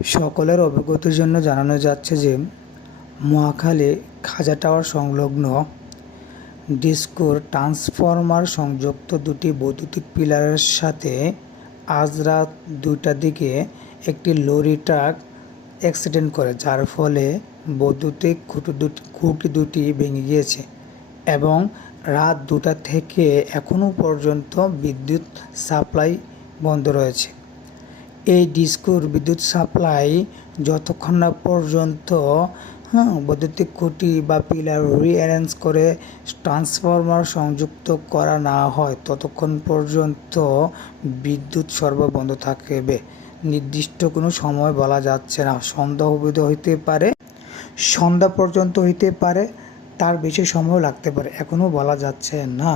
সকলের অবগতির জন্য জানানো যাচ্ছে যে মহাখালী খাজা টাওয়ার সংলগ্ন ডিসকোর ট্রান্সফরমার সংযুক্ত দুটি বৈদ্যুতিক পিলারের সাথে আজ রাত দুইটার দিকে একটি লরি ট্রাক অ্যাক্সিডেন্ট করে, যার ফলে বৈদ্যুতিক খুঁটি দুটি খুঁটি দুটি ভেঙে গিয়েছে এবং রাত দুটা থেকে এখনও পর্যন্ত বিদ্যুৎ সাপ্লাই বন্ধ রয়েছে। এই ডিস্কোর বিদ্যুৎ সাপ্লাই যতক্ষণ না পর্যন্ত হ্যাঁ বৈদ্যুতিক খুঁটি বা পিলার রিঅ্যারেঞ্জ করে ট্রান্সফরমার সংযুক্ত করা না হয়, ততক্ষণ পর্যন্ত বিদ্যুৎ সরবরাহ বন্ধ থাকবে। নির্দিষ্ট কোনো সময় বলা যাচ্ছে না। সন্ধ্যা অবধি হইতে পারে, সন্ধ্যা পর্যন্ত হইতে পারে, তার বেশি সময় লাগতে পারে এখনও বলা যাচ্ছে না।